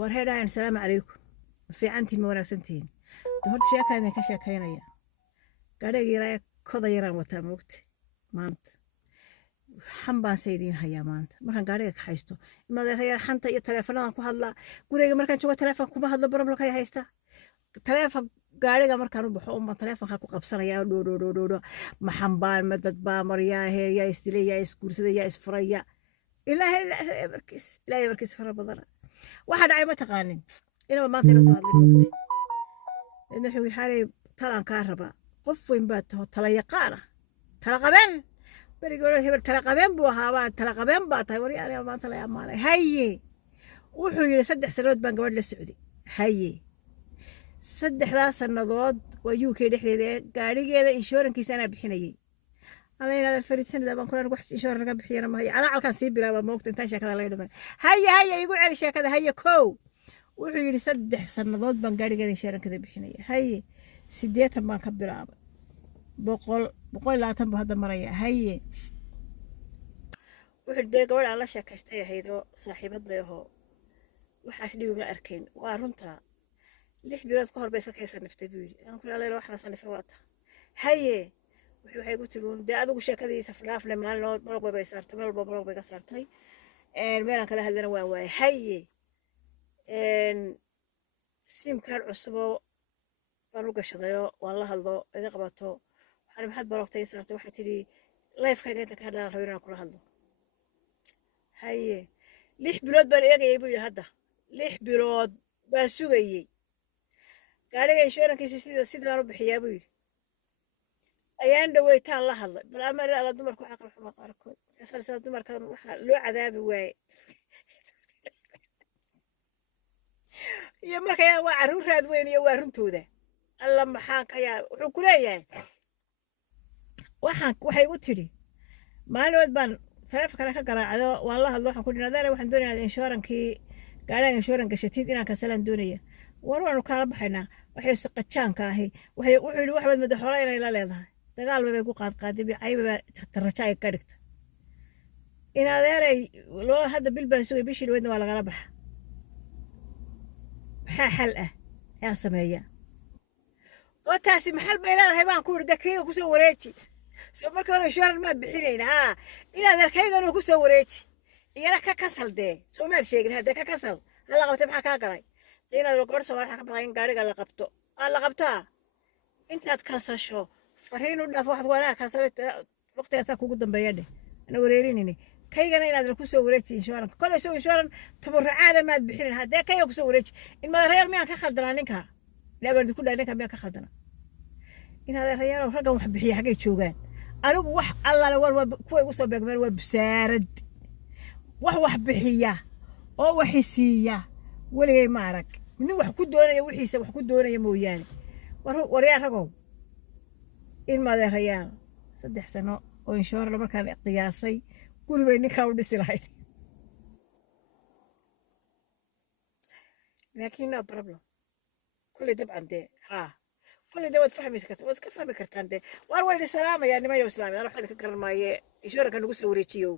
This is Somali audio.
warheedhaan asalaamu calaykum fiicantiin ma wanaagsantihiin de horta sheekaan idinka sheekaynaya gaadhiga yaraa koda yaraan wataa moogta maanta xan baan se idiin hayaa maanta markaan gaadhiga ka haysto imadeerayaal xanta iyo taleefanadaan ku hadlaa guriga markaan joogo taleefon kuma hadlo baromlakay haysta taleefon gaadhiga markaan u baxo unbaan taleefonkaa ku qabsanaya dhoodhoodhoodho maxan baan ma dad baa maryaahe yaa isdilay yaa isguursada yaa isfuraya ilaahay markiis fara badana waxaa dhacay ma taqaanin inaba maanta ila soo hadlay moogta idna wuxuu xaalay talaan kaa rabaa qof weyn baa taho tala yaqaana tala qabeen berigooda hebel tala qabeen buu ahaabaa tala qabeen baa tahay wari aniga maanta la amaanay haye wuxuu yidhi 3 sannadood baan gabadh la socday haye 3 sannadood waa UK dhexdeeda gaadhigeeda inshurankiisa anaa bixinayay علينا الفريسين إذا بنكون نروح إنشورة نقبل حيرة ما هي على عالكان سيبي لا موقت إنتاج كذا لا يدمن هيا يقول على شيء كذا هيا كو وحي يصدح سنضاد بنقاري قاعد إنشورة كذا بحنية هيا سديتها ما كبر عاب بقول لا تنبه هذا مريا هيا وحي يقول على شيء كستيا هيدو صاحب ضيه وحاسدي بما أركين وارنتها ليش بيرد كهر بيسك هيسر نفتبيل أنا كل على روحنا صنفواتها هيا waxay ku tiroon de adigu sheekadiisa flaaf le maalin maraq bay saartay meel walba maraq bay ka saartay meelan kala hadlana waa waay haye sim card cusub baan u gashadayo waan la hadlo iga qabato waxaan maxad baraqtay saartay waxay tiri live ka inta ka hadlaan rabina kula hadlo haye 6 bilood baan eegayay buu hadda 6 bilood baan sugayay gaariga insurance-kiisa sidii baan u bixiyaa buu ayaan dhaweytaan la hadlay bal amar ala dumarku aqal xuma qaarkood kasal dumarkan waxa loo cadaabi waay iyo markaa waa caruur raad weyn iyo waa runtooda alla maxaan ka yaa wuxuu ku leeyahay waxay igu tiri maalmood baan taleefanka ka garaacdo waan la hadlo waxaan ku dhinaadana waxaan doonayaa insurance-kii gaariga insurance gashatid inaan ka salan doonaya waanu kala baxaynaa waxay saqajaanka ahi wuxuu yiri waxbaad madaxola inay la leedahay dagaal bay ku qaadqaaday ayba tarraja ay ka dhigta in adeeray loo hadda bil baan sugay bishii weydna waa laga baxa waxa xal ah yaa sameeya oo taasi maxal bay leedahay baan ku urda kayga ku soo wareeji soo marka hore insurance ma bixinayna in adeerkayga uu ku soo wareeji iyana ka kasalde soo ma sheegin hada ka kasal hal qabtay maxaa ka galay in adeer goor soo waxa ka baqay in gaariga la qabto la qabtaa intaad kasasho fariin u dhaaf waxaad wanaag ka salay waqtigaas kugu dambeeyay ana wareerinini kaygana inaad ku soo wareeji insurance kale soo insurance tabarrucaada ma bixin hadda kayga ku soo wareeji in ma reer miyaan ka khaldana ninka laabad ku dhaanay miyaan ka khaldana inaad reer raggan wax bixiya xagay joogan anigu wax alla la war kuwa igu soo beegmeen waa bisaarad wax bixiya oo waxisiiya waligay ma arag nin wax ku doonaya wixiisa wax ku doonaya mooyaan wariyaan ragow in madeerayaan 3 sano oo insurance markaan qiyaasay guribay ninka u dhisi lahayd laakiin no problem kulli dabcan de kulli dawad fahmi kartaan de war way salaamaya nimayo islaamay waxaad ka garan maaye insurance nagu soo wareejiyo